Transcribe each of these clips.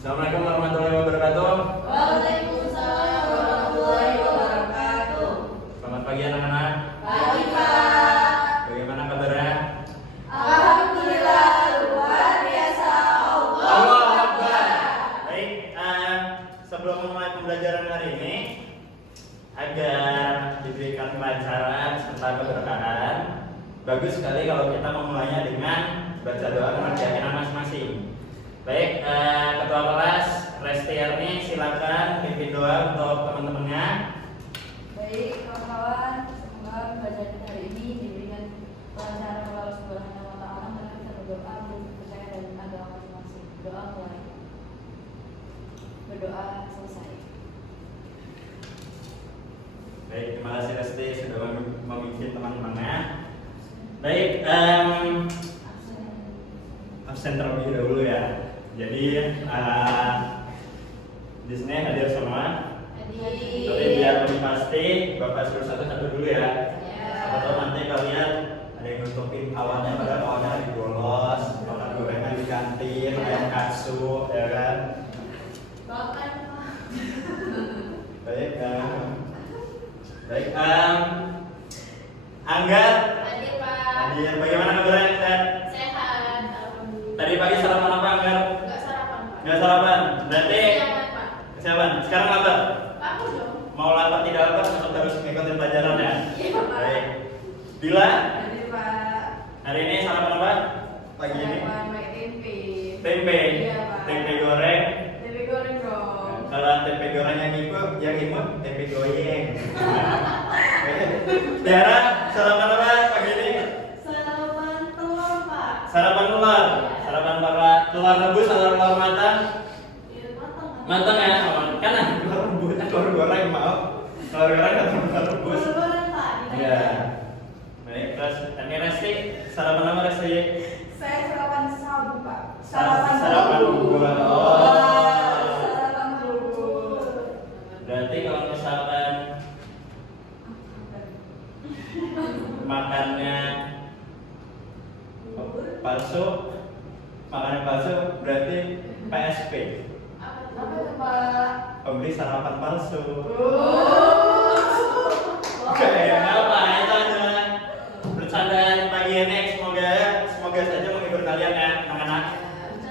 Assalamualaikum warahmatullahi wabarakatuh. Waalaikumsalam warahmatullahi wabarakatuh. Selamat pagi anak-anak. Pagi Pak. Bagaimana kabarnya? Alhamdulillah luar biasa. Allahu Akbar. Baik, sebelum memulai pembelajaran hari ini, agar diberikan pelajaran serta keberkahan, bagus sekali kalau kita memulainya dengan baca doa kemerdekaan masing-masing. Baik, ketua kelas Restiarni, silakan pimpin doa untuk teman-temannya. Baik kawan-kawan, semoga pembelajaran hari ini diberikan kelancaran oleh Allah Subhanahu wa taala dan kita berdoa untuk percaya dan agama masing-masing. Doa mulai. Berdoa selesai. Baik, terima kasih Resti sudah memimpin teman-temannya. Baik, absen terlebih dahulu ya. Jadi di sini hadir semua. Tapi biar lebih pasti, Bapak suruh satu-satu dulu ya. Atau nanti kalian ada yang nutupin awalnya padahal awalnya lagi bolos, makan gorengan di kantin, ayam katsu, ya kan? Bahkan Baik, baik, Angga, hadir Pak. hadir. Bagaimana kabarnya? Sehat? Sehat. Alhamdulillah. Tadi pagi sarapan apa, Angga? Enggak sarapan Pak. Nggak sarapan. Berarti Siapan Pak. kesiapan. Sekarang lapar. Aku dong. Mau lapar tidak lapar tetap harus mengikuti pelajaran ya. Iya Pak. Baik. Bila Hadir Pak. hari ini sarapan apa? Pagi ini Sarapan pakai tempe. tempe. Iya, Pak. Tempe goreng. Tempe goreng dong. Kalau tempe goreng yang imut tempe goyeng. Tiara, sarapan apa pagi ini? Sarapan telur Pak. Sarapan telur. Sarapan telur rebus atau telur matang? Iya matang. Matang ya. Kan ada telur rebus, telur goreng mau. Telur goreng atau telur rebus? Telur goreng Pak. Iya. Baik, terus ini Resti, sarapan apa Resti? Saya sarapan sabu Pak. Sarapan bubur. Oh. Sarapan bubur. Berarti kalau misalkan makannya palsu, makannya palsu berarti PSP. Apa itu Pak? Pembeli sarapan palsu. Oh. Kayak apa? Itu adalah bercandaan pagi ini. Semoga saja menghibur kalian ya, anak-anak.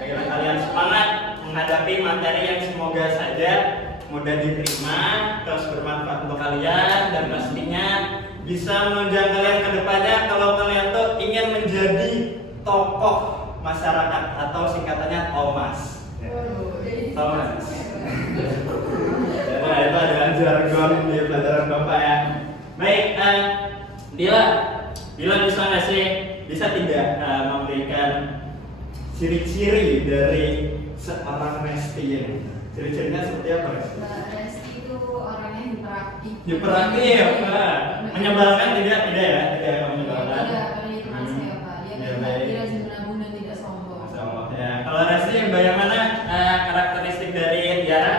Bagaimana kalian semangat menghadapi materi yang semoga saja mudah diterima, terus bermanfaat untuk kalian dan pastinya bisa menunjang kalian ke depannya kalau kalian tuh ingin menjadi tokoh masyarakat atau singkatannya Thomas. Thomas. Nah, itu adalah jargon di pelajaran Bapak ya. Baik, Bila bisa nggak sih, bisa tidak memberikan ciri-ciri dari seorang Resti ini? Ciri-cirinya seperti apa, Resti? Resti itu orangnya hiperaktif. Hiperaktif, Pak. Menyebalkan tidak ya? Tidak menyebalkan. Tidak, karena dia teman saya Pak. Dia Ya, baik. dia rajin menabung dan tidak sombong. Masya Allah. Ya, kalau Resti bagaimana karakteristik dari Tiara?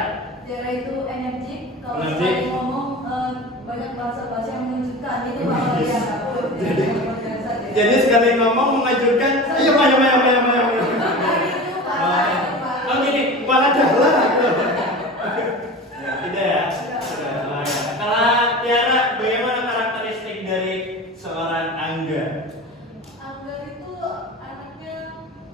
Tiara itu energik. Kalau Energik. sekali ngomong banyak bahasa-bahasa yang menunjukkan itu Pak Tiara. Jadi sekali ngomong mengejutkan, ayo maju. Itu Pak. Oh gini, kepala jalan. Ya, tidak ya. Kalau Tiara, bagaimana karakteristik dari seorang Angga? Angga itu anaknya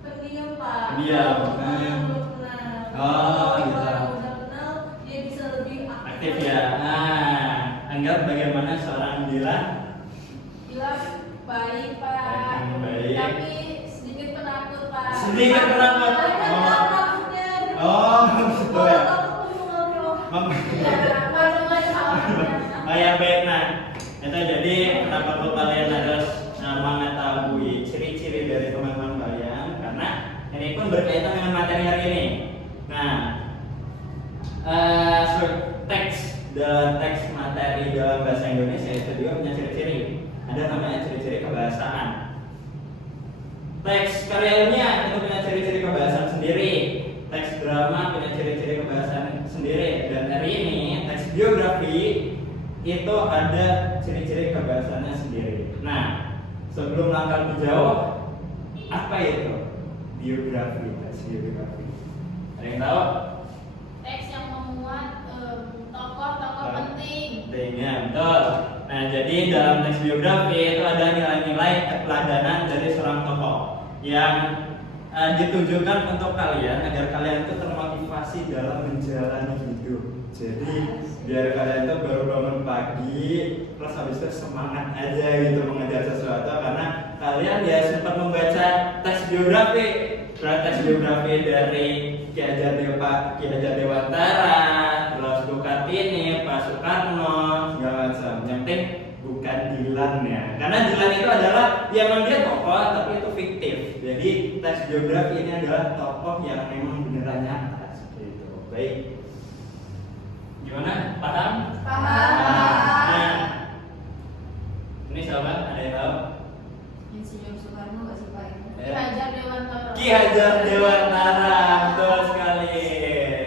pendiam Pak. Pendiam. Belum kenal. Oh, gitu. Kalau udah kenal dia bisa lebih Aktif ya. Nah, Angga bagaimana seorang Dila? Bilang baik Pak. Baik. Tapi sedikit penakut Pak. Sedikit penakut. Banyak Oh. takutnya. Oh, gitu ya. Oh ya baik, nah itu jadi kenapa perlu kalian harus mengetahui ciri-ciri dari teman-teman kalian karena ini pun berkaitan dengan materi hari ini. Nah, teks materi dalam bahasa Indonesia itu juga punya ciri-ciri. Ada namanya ciri-ciri kebahasaan. Teks karya ilmiah itu punya ciri-ciri kebahasaan sendiri. Teks drama punya ciri-ciri kebahasaan sendiri. Dan hari ini teks biografi itu ada ciri-ciri kebahasaannya sendiri. Nah, sebelum langkah lebih jauh, apa itu biografi? Teks biografi. Ada yang tahu? Teks yang memuat tokoh-tokoh penting. Pentingnya, betul. Nah, jadi dalam teks biografi itu ada nilai-nilai keteladanan dari seorang tokoh yang ditujukan untuk kalian agar kalian itu termotivasi dalam menjalani hidup. Jadi biar kalian itu baru bangun pagi terus habis itu semangat aja gitu mengejar sesuatu karena kalian ya sempat membaca teks biografi. Teks biografi dari Ki Hajar Dewantara, terus Bu Kartini, Pak Soekarno, segala macam. Yang penting bukan Dilan ya. Karena Dilan itu adalah ya memang dia tokoh tapi itu fiktif. Jadi teks biografi ini adalah tokoh yang memang beneran nyata seperti itu. Baik. Gimana? Paham? Paham. Nah, ini siapa? Ada yang tahu? Insinyur Soekarno nggak sih Pak? Ki Hajar Dewantara. Ki Hajar Dewantara, betul sekali.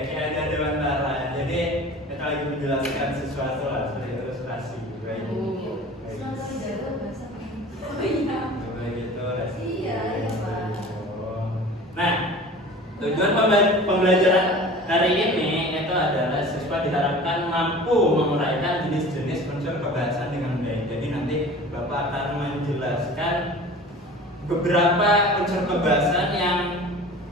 Ki Hajar Dewantara. Jadi kita lagi menjelaskan sesuatu lah seperti ilustrasi. Baik. Selama jaga bahasa. Oh iya. Baik itu. Iya, iya, Pak. Nah, tujuan pembelajaran hari ini itu adalah siswa diharapkan mampu menguraikan jenis-jenis unsur kebahasan dengan baik. Jadi nanti Bapak akan menjelaskan beberapa unsur kebahasan yang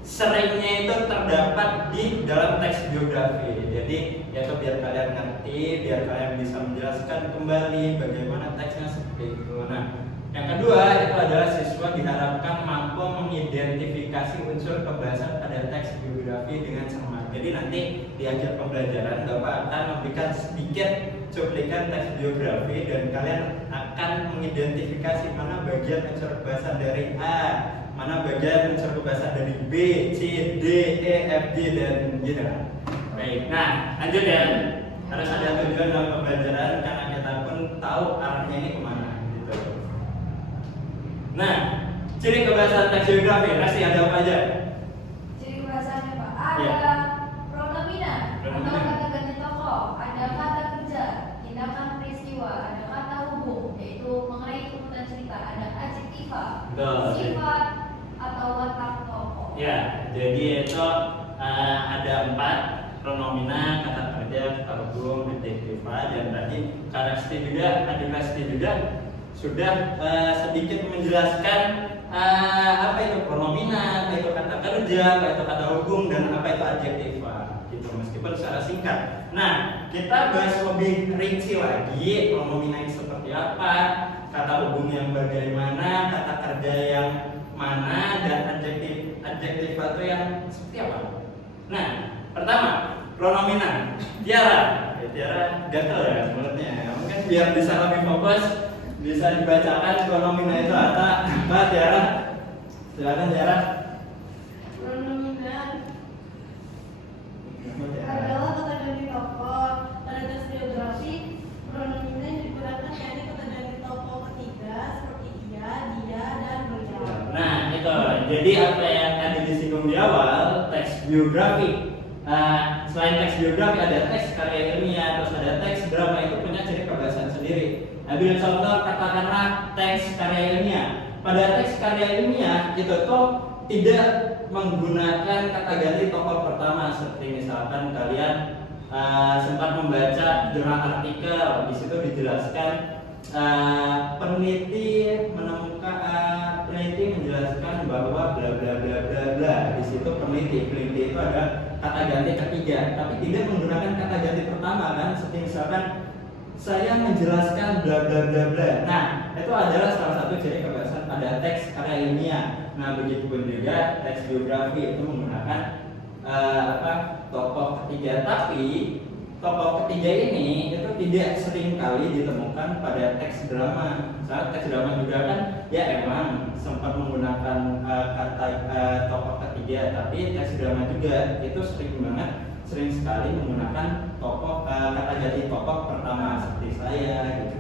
seringnya itu terdapat di dalam teks biografi. Jadi itu biar kalian ngerti, biar kalian bisa menjelaskan kembali bagaimana teksnya seperti itu. Nah, yang kedua itu adalah siswa diharapkan mampu mengidentifikasi unsur kebahasan pada teks biografi dengan cermat. Jadi nanti di akhir pembelajaran Bapak akan memberikan sedikit cuplikan teks biografi dan kalian akan mengidentifikasi mana bagian unsur kebahasan dari A, mana bagian unsur kebahasan dari B, C, D, E, F, G dan gitu. Baik, nah lanjut ya. Harus ada tujuan dalam pembelajaran karena kita pun tahu arahnya ini kemana gitu. Nah, ciri kebahasan teks biografi, Rasti ada apa aja? Ciri kebahasannya Pak, ada Iya. pronomina, atau kata ganti tokoh, ada kata kerja, tindakan peristiwa, ada kata hubung, yaitu mengenai urutan cerita, ada adjektiva, Betul. sifat atau watak tokoh. Ya, jadi itu ada 4 pronomina, kata kerja, kata hubung, adjektiva dan tadi adjektif juga sudah sedikit menjelaskan apa itu pronomina, apa itu kata kerja, apa itu kata hubung dan apa itu adjektiva gitu meskipun secara singkat. Nah, kita bahas lebih rinci lagi pronomina yang seperti apa, kata hubung yang bagaimana, kata kerja yang mana dan adjektiva itu yang seperti apa. Nah, pertama pronomina. Tiara gatel ya mulutnya. Mungkin biar bisa lebih fokus bisa dibacakan pronomina itu apa Tiara? Silakan Tiara. Pronomina Adalah kata ganti tokoh. pada teks biografi. Pronomina yang digunakan yakni kata ganti tokoh ketiga seperti ia, dia, dan beliau. Nah itu, jadi apa yang tadi disinggung di awal teks biografi. Selain teks biografi ada teks karya ilmiah, terus ada teks drama itu punya ciri kebahasan sendiri. Ambil contoh katakanlah teks karya ilmiah. Pada teks karya ilmiah itu tuh tidak menggunakan kata ganti tokoh pertama seperti misalkan kalian sempat membaca jurnal artikel, di situ dijelaskan peneliti menjelaskan bahwa bla bla bla bla bla. Di situ peneliti itu ada kata ganti ketiga, tapi tidak menggunakan kata ganti pertama kan, seperti misalkan saya menjelaskan bla bla bla bla. Nah, itu adalah salah satu ciri kebahasan pada teks karya ilmiah. Nah, begitupun juga teks biografi itu menggunakan tokoh ketiga, tapi tokoh ketiga ini itu tidak sering kali ditemukan pada teks drama. Saat teks drama juga kan ya emang sempat menggunakan kata tokoh ketiga, tapi teks drama juga itu sering sekali menggunakan tokoh kata ganti tokoh pertama seperti saya gitu.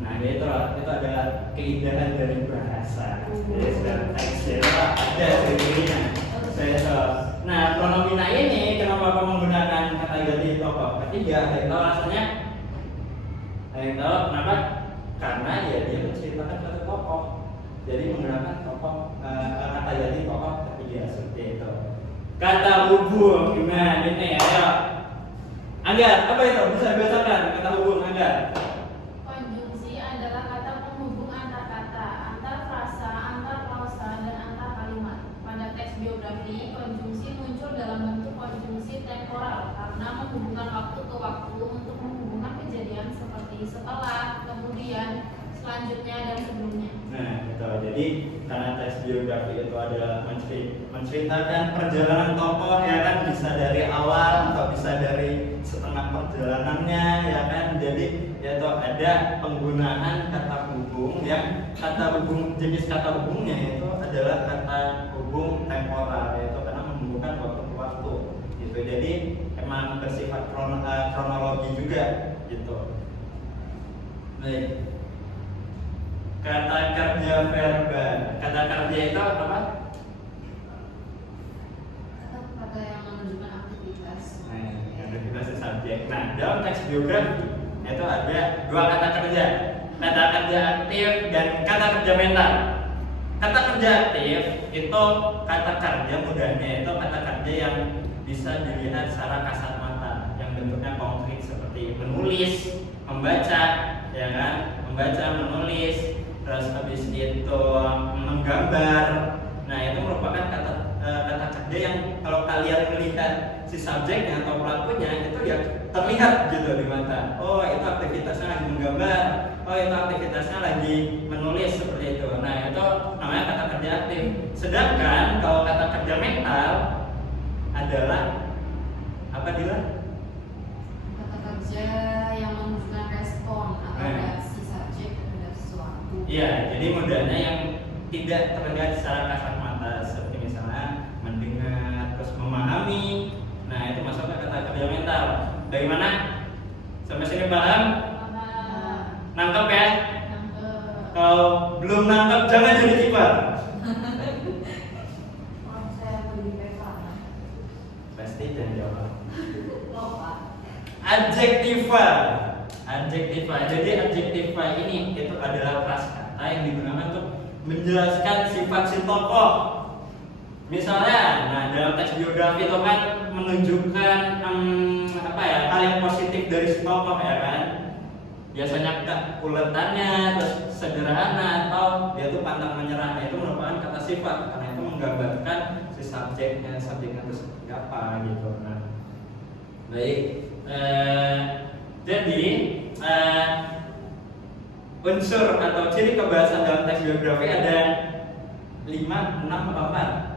Nah itu adalah keindahan dari bahasa. Jadi dalam teks itu ada ciri-cirinya. Nah pronomina ini kenapa menggunakan kata ganti tokoh ketiga? Ada yang tahu alasannya? Ada yang tahu kenapa? Karena ya dia menceritakan satu tokoh. Jadi menggunakan tokoh kata ganti tokoh ketiga seperti itu. kata hubung. Nah, ini ayo. Angga, apa itu? Bisa dibacakan kata hubung, Angga. Konjungsi adalah kata penghubung antar kata, antar frasa, antar klausa, dan antar kalimat. Pada teks biografi, konjungsi muncul dalam bentuk konjungsi temporal karena menghubungkan waktu ke waktu untuk menghubungkan kejadian seperti setelah, kemudian, selanjutnya, dan sebelumnya. Nah, gitu. Jadi karena teks biografi itu adalah menceritakan perjalanan tokoh, ya kan, bisa dari awal atau bisa dari setengah perjalanannya, ya kan. Jadi yaitu ada penggunaan kata hubung yang jenis kata hubungnya itu adalah kata hubung temporal, yaitu karena menghubungkan waktu ke waktu gitu. Jadi emang bersifat kronologi juga gitu. Baik. Kata kerja verbal. Kata kerja itu apa? Kata yang menunjukkan aktivitas. Nah, aktivitas subjek. Nah, dalam teks biografi itu ada dua kata kerja. Kata kerja aktif dan kata kerja mental. Kata kerja aktif itu kata kerja mudahnya itu kata kerja yang bisa dilihat secara kasat mata, yang bentuknya konkret seperti menulis, membaca, ya kan? Membaca, menulis, terus habis itu menggambar. Nah, itu merupakan kata kerja yang kalau kalian melihat si subjeknya atau pelakunya itu ya terlihat gitu di mata. Oh, itu aktivitasnya lagi menggambar. Oh, itu aktivitasnya lagi menulis seperti itu. Nah, itu namanya kata kerja aktif. Sedangkan kalau kata kerja mental adalah apa, Dila? Kata kerja yang menunjukkan respon atau reaksi subjek terhadap sesuatu. Iya, jadi modalnya yang tidak terlihat secara kasat mata, seperti misalnya mendengar, terus memahami. Nah, itu masuk ke kata kerja mental. Bagaimana? Sampai sini paham? Nangkep ya? Kalau belum nangkep jangan jadi kiper. Orang saya lebih PK. Pasti jangan jawab. Lupa. Adjektiva. Jadi adjektiva ini itu adalah prasakata yang digunakan untuk menjelaskan sifat si tokoh. Misalnya, nah dalam teks biografi itu kan menunjukkan hal yang positif dari si tokoh, ya kan. Biasanya uletannya, terus sederhana, atau dia tuh pantang menyerah. Itu merupakan kata sifat karena itu menggambarkan si subjeknya itu seperti apa gitu. Nah, baik. Jadi unsur atau ciri kebahasan dalam teks biografi ada 5, 6, atau 4?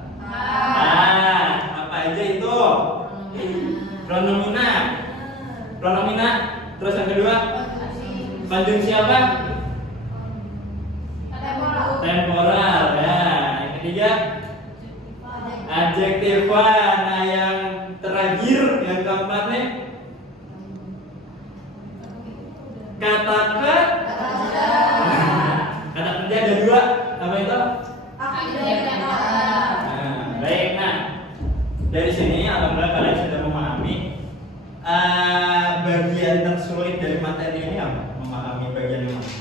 Apa aja itu? Pronomina. Terus yang kedua, konjungsi apa? Temporal. Ya. Yang ketiga, adjektiva. Nah, yang terakhir, yang keempat nih, kata kerja ada 2. Apa itu? Baik. Nah, dari sini alhamdulillah kalian sudah memahami bagian tersulit dari materi ini apa? Memahami bagian yang mana?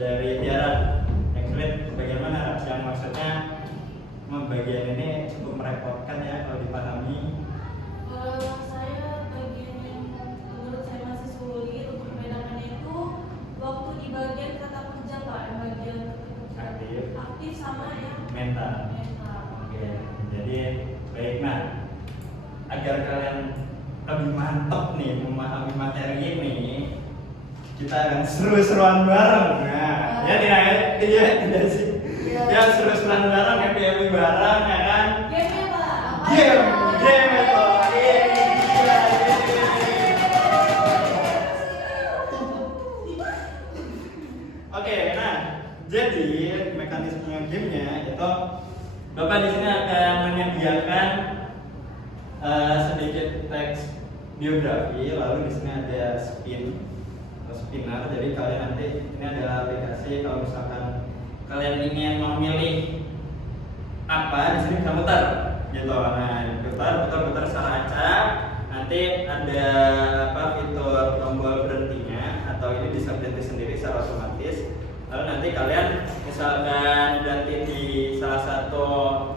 Dari Tiara yang sulit bagian mana? Yang maksudnya bagian ini cukup merepotkan ya kalau dipahami. Kalau saya bagian yang menurut saya masih sulit untuk membedakannya itu waktu di bagian kata kerja, Pak, yang bagian aktif sama yang Mental. Oke, jadi baik. Nah, agar kalian lebih mantap nih memahami materi ini, kita akan seru-seruan bareng. Nah, ya tidak sih? Ya seru-seruan bareng, happy bareng, ya kan? game-nya, Pak. Game itu. Oke, nah, jadi mekanisme gamenya itu Bapak di sini akan menyediakan sedikit teks biografi, lalu di sini ada spinner. Jadi kalian nanti ini adalah aplikasi, kalau misalkan kalian ingin memilih apa, di sini bisa muter gitu. Nah, putar secara acak. Nanti ada fitur tombol berhentinya, atau ini bisa berhenti sendiri secara otomatis. Lalu nanti kalian misalkan ganti di salah satu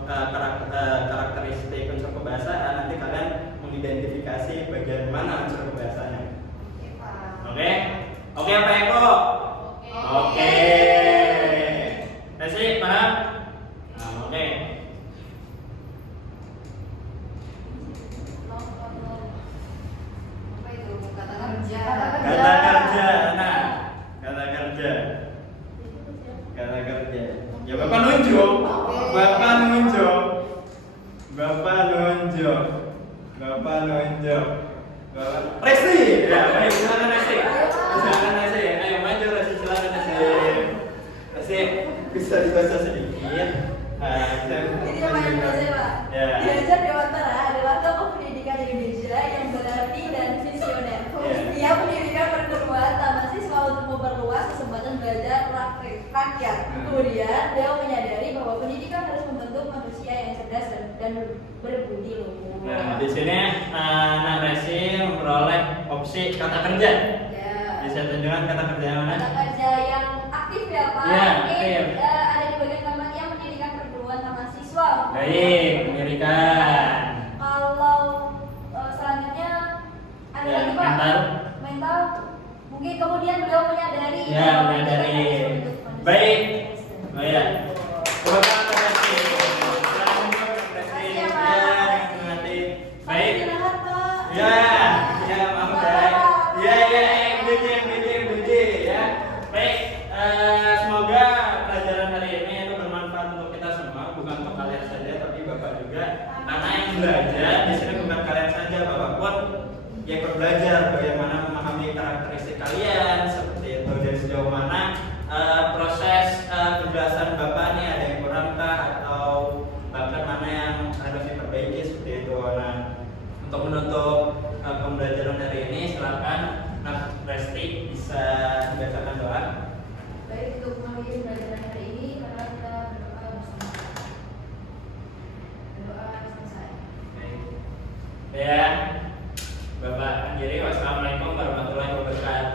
karakteristik unsur kebahasaan, nanti kalian mengidentifikasi bagian mana unsur kebahasanya. Oke, Pak. Oke? Oke apa Eko? Oke. Resi paham? Nah, oke. Apa itu? Kata kerja. Kata kerja. Nah, kata kerja. Kata kerja. Ya Bapak nunjuk. Bapak nunjuk. Bapak nunjuk. Bapak nunjuk. Bapak. Resi. Ya, baik, silakan Resi. Silakan Resi. Ayo maju Resi, silakan Resi. Resi bisa dibaca sedikit. Ini yang paling belajar, Pak. Ya. Belajar Dewantara adalah tokoh pendidikan Indonesia yang berarti dan visioner. Dia pendidikan perguruan taman siswa untuk memperluas kesempatan belajar rakyat. Kemudian, dia menyadari bahwa pendidikan harus membentuk manusia yang cerdas dan berbudi luhur. Nah, di sini Nak Resi memperoleh opsi kata kerja. Ya. Bisa tunjukkan kata kerja yang mana? Kata kerja yang aktif ya, Pak. Ya, Ini aktif. ada di bagian kamarnya pendidikan perguruan taman siswa. Baik, pendidikan. Kalau selanjutnya ada Ya, lagi Pak. mental. Mental. Mungkin kemudian beliau menyadari. Ya, menyadari. Baik. Oh ya. Coba tangan Nak Resi. Silakan Nak Resi. Makasih ya, Pak. Ya, terima kasih. Baik. Istirahat, Pak. Ya, ya maaf guys. Ya, MBJ ya. Baik, semoga pelajaran hari ini itu bermanfaat untuk kita semua, bukan untuk kalian saja, tapi Bapak juga. Karena yang belajar di sini bukan kalian saja, Bapak pun yang belajar bagaimana memahami karakteristik kalian seperti itu dan sejauh mana proses penjelasan Bapak ini ada yang kurangkah atau bahkan mana yang harus diperbaiki seperti itu. Nah, untuk menutup pembelajaran hari ini, silakan Nak Resti bisa dibacakan doa. Baik, untuk mengakhiri pelajaran hari ini, mari kita berdoa bersama. Doa selesai. Ya, Bapak akhiri. Wassalamualaikum warahmatullahi wabarakatuh.